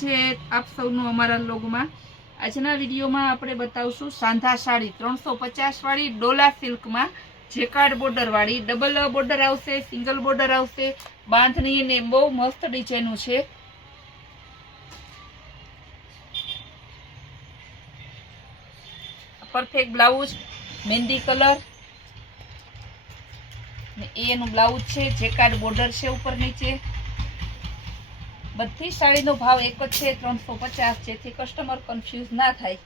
છે આપ સૌનું અમારા લોગમાં। આજના વિડીયોમાં આપણે બતાવશું સાંધા સાડી 350 વાળી ડોલા સિલ્કમાં જેકાર્ડ બોર્ડર વાળી। ડબલ બોર્ડર આવશે, સિંગલ બોર્ડર આવશે, બાંધણી ને બહુ મસ્ત ડિઝાઇન છે। પરફેક્ટ બ્લાઉઝ મહેંદી કલર ને એનું બ્લાઉઝ છે, જેકાર્ડ બોર્ડર છે ઉપર નીચે। બધી સાડીનો ભાવ એક જ છે 350, જેથી કસ્ટમર કન્ફ્યુઝ ના થાય।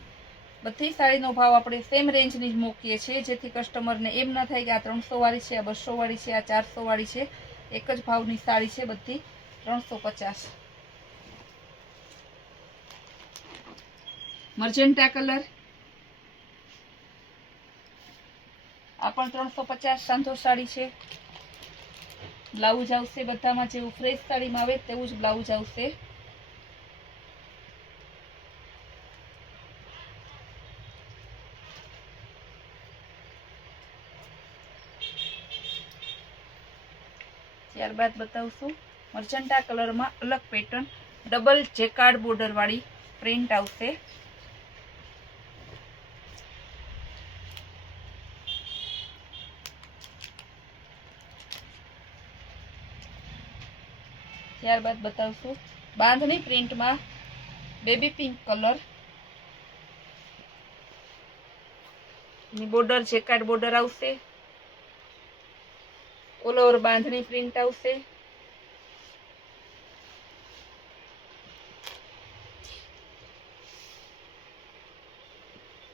બધી સાડીનો ભાવ આપણે સેમ રેન્જની જ મૂકીએ છીએ, જેથી કસ્ટમરને એમ ના થાય કે આ 300 વાળી છે, આ 200 વાળી છે, આ 400 વાળી છે। એક જ ભાવની સાડી છે બધી 350। મર્જન્ટા કલર, આ પણ 350 સાંધો સાડી છે। બ્લાઉઝ આવશે બધામાં જેવું ફ્રેશ સાડીમાં આવે તેવું જ બ્લાઉઝ આવશે। ત્યારબાદ બતાવશું મર્જન્ટા કલરમાં અલગ પેટર્ન, ડબલ જેકાર્ડ બોર્ડર વાળી પ્રિન્ટ આવશે। ત્યારબાદ બતાવશું બાંધણી પ્રિન્ટમાં બેબી પિંક કલર ની બોર્ડર, જેકાર્ડ બોર્ડર આવશે। ઓલ ઓવર બાંધણી પ્રિન્ટ આવશે।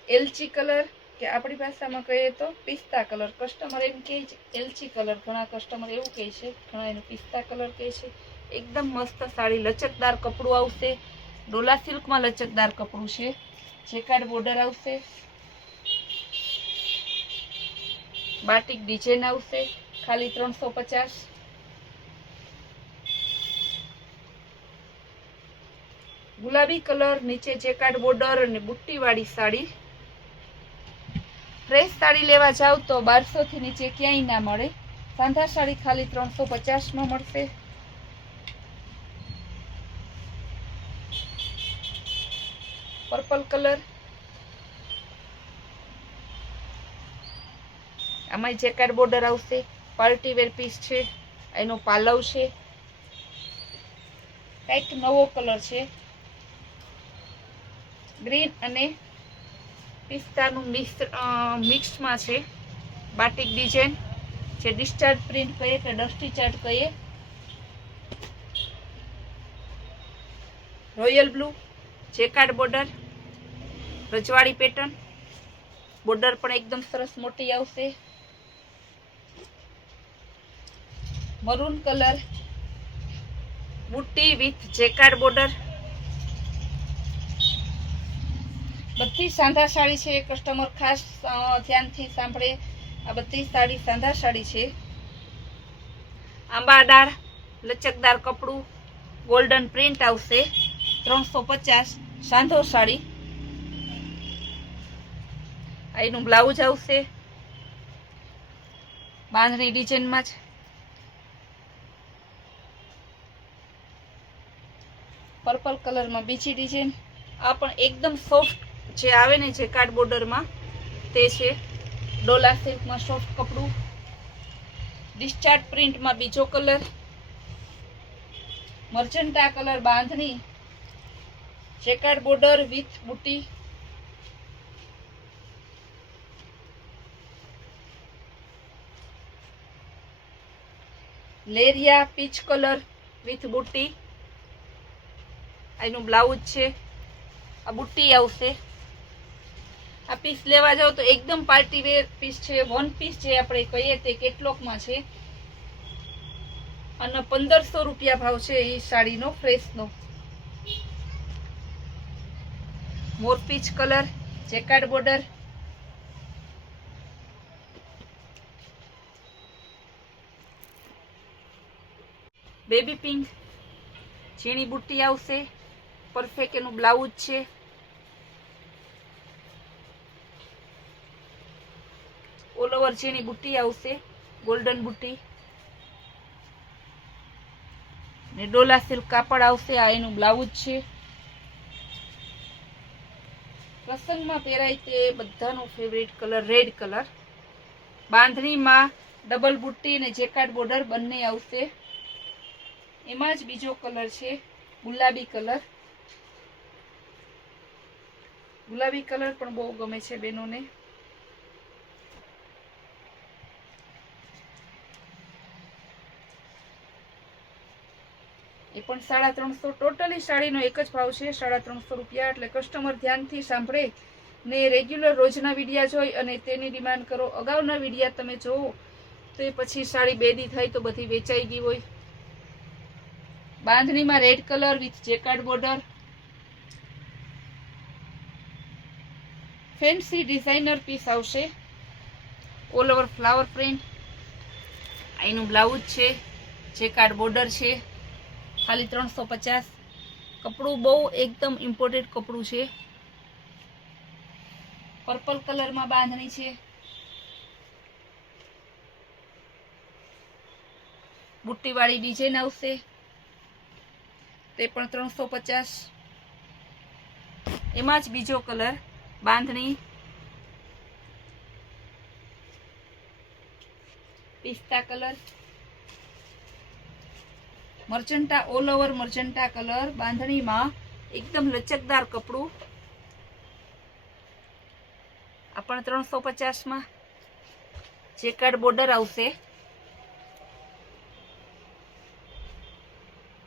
એલચી કલર કે આપણી ભાષામાં કહીએ તો પિસ્તા કલર। કસ્ટમર એમ કહે છે એલચી કલર, ઘણા કસ્ટમર એવું કહે છે, ઘણા એનું પિસ્તા કલર કહે છે। એકદમ મસ્ત સાડી, લચકદાર કપડું આવશે। ડોલા સિલ્કમાં લચકદાર કપડું છે, જેકાર્ડ બોર્ડર આવશે, બાટિક ડિઝાઇન આવશે, ખાલી 350। ગુલાબી કલર, નીચે જેકાર્ડ બોર્ડર અને બુટ્ટી વાળી સાડી। ફ્રેશ સાડી લેવા જાવ તો 1200 થી નીચે ક્યાંય ના મળે। સાંધા સાડી ખાલી 350 માં મળશે। પર્પલ કલર, આમાં જેકાર્ડ બોર્ડર આવશે, પાર્ટી વેર પીસ છે, એનો પાલવ છે, કંઈક નવો કલર છે, ગ્રીન અને પિસ્તાનું મિક્સમાં છે। બાટિક ડિઝાઇન, જે ડિસ્ચાર્જ પ્રિન્ટ કહીએ કે ડસ્ટી ચાર્ટ કહીએ। રોયલ બ્લુ, જેકાર્ડ બોર્ડર, રજવાડી પેટર્ન, બોર્ડર પણ એકદમ સરસ મોટી આવશે। મરૂન કલર, બુટ્ટી વિથ જેકાર્ડ બોર્ડર। બધી સાંધા સાડી છે, કસ્ટમર ખાસ ધ્યાનથી સાંભળે। આ બધી સાડી સાંધા સાડી છે। આંબાદાર લચકદાર કપડું, ગોલ્ડન પ્રિન્ટ આવશે, 350 સાંધો સાડી। એનું બ્લાઉઝ આવશે બાંધણી ડિઝાઇનમાં જ। પર્પલ કલરમાં બીજી ડિઝાઇન, આ પણ એકદમ સોફ્ટ જે આવે ને જેકાર્ડ બોર્ડરમાં તે છે। ડોલા સિલ્કમાં સોફ્ટ કપડું, ડિસ્ચાર્જ પ્રિન્ટમાં બીજો colour, magenta colour bandhani, jacquard border with બુટી, લેરિયા પીચ કલર વિથ બુટી, એનું બ્લાઉઝ છે, આ બુટ્ટી આવશે। આ પીસ લેવા જાવ તો એકદમ પાર્ટી વેર પીસ છે, વન પીસ જે આપણે કહીએ તે કેટલોકમાં છે, અને 1500 રૂપિયા ભાવ છે એ સાડીનો ફ્રેશનો। મોર peach colour, jacquard border, baby pink, ઝીણી બુટ્ટી આવશે, પરફેક્ટ એનું બ્લાઉઝ છે, ઓલ ઓવર ઝીણી બુટ્ટી આવશે, ગોલ્ડન બુટ્ટી ને ડોલા સિલ્ક કાપડ આવશે। આ એનું બ્લાઉઝ છે, પ્રસંગમાં પહેરાય તે બધાનો ફેવરેટ કલર રેડ કલર. બાંધણીમાં ડબલ બુટ્ટી અને જેકાર્ડ બોર્ડર બંને આવશે. એમાં જ બીજો કલર છે ગુલાબી કલર. ગુલાબી કલર પણ બહુ ગમે છે બેનોને. એ પણ 350. ટોટલી સાડીનો એક જ ભાવ છે, 350 રૂપિયા. એટલે કસ્ટમર ધ્યાનથી સાંભળે ને રેગ્યુલર રોજના વિડિયા જોઈ અને તેની ડિમાન્ડ કરો. અગાઉના વિડિયા તમે જોવો તો એ પછી સાડી બેદી થાય તો બધી વેચાઈ ગઈ હોય. બાંધણીમાં red colour with jacquard border. Fancy designer piece આવશે. All over flower print. અહીંનું બ્લાઉઝ છે, જેકાર્ડ બોર્ડર છે. ખાલી 350. કપડું બહુ એકદમ ઇમ્પોર્ટેન્ટ કપડું છે. પર્પલ કલરમાં બાંધણી છે. બુટ્ટીવાળી ડિઝાઇન આવશે, તે પણ 350. એમાં જ બીજો કલર બાંધણી પિસ્તા colour. Magenta all over magenta colour. બાંધણીમાં એકદમ લચકદાર કપડું. આ પણ 350 જેકાર્ડ બોર્ડર આવશે.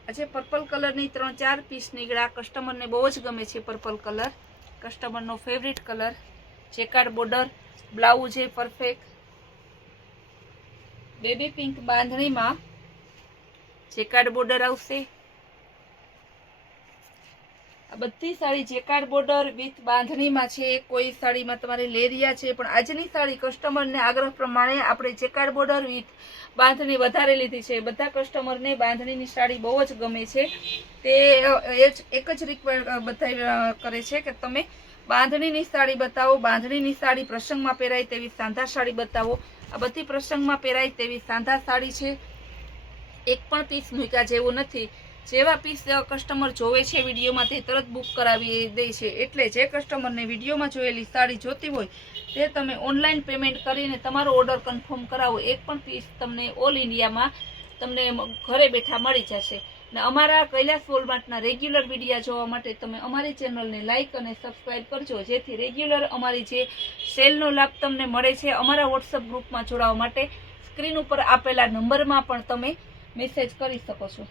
આજે પર્પલ કલરની 3-4 પીસ નીકળ્યા. કસ્ટમરને બહુ જ ગમે છે પર્પલ કલર, કસ્ટમરનો favourite colour. Jacquard border, blouse છે પરફેક્ટ. બેબી પિંક બાંધણીમાં જેકાર્ડ બોર્ડર આવશે. આ બધી સાડી જેકાર્ડ બોર્ડર વિથ બાંધણીમાં છે. કોઈ સાડીમાં તમારે લેરિયા છે, પણ આજની સાડી કસ્ટમરને આગ્રહ પ્રમાણે આપણે જેકાર્ડ બોર્ડર વિથ બાંધણી વધારે લીધી છે. બધા કસ્ટમરને બાંધણીની સાડી બહુ જ ગમે છે. તે એક જ રિક્વાયર બધા કરે છે કે તમે બાંધણીની સાડી બતાવો. બાંધણીની સાડી પ્રસંગમાં પહેરાય તેવી સાંધા સાડી બતાવો. આ બધી પ્રસંગમાં પહેરાય તેવી સાંધા સાડી છે. એક પણ પીસ મૂક્યા જેવું નથી. જેવા પીસ કસ્ટમર જોવે છે વિડીયોમાં તે તરત બુક કરાવી દે છે. એટલે જે કસ્ટમરને વિડીયોમાં જોયેલી સાડી જોતી હોય તે તમે ઓનલાઈન પેમેન્ટ કરીને તમારો ઓર્ડર કન્ફર્મ કરાવો. એક પણ પીસ તમને ઓલ ઇન્ડિયામાં તમને ઘરે બેઠા મળી જશે. ને અમારા કૈલાસ વોલમાર્ટના રેગ્યુલર વિડીયા જોવા માટે તમે અમારી ચેનલને લાઇક અને સબસ્ક્રાઇબ કરજો, જેથી રેગ્યુલર અમારી જે સેલનો લાભ તમને મળે છે. અમારા વોટ્સઅપ ગ્રુપમાં જોડાવા માટે સ્ક્રીન ઉપર આપેલા નંબરમાં પણ તમે મેસેજ કરી શકો છો.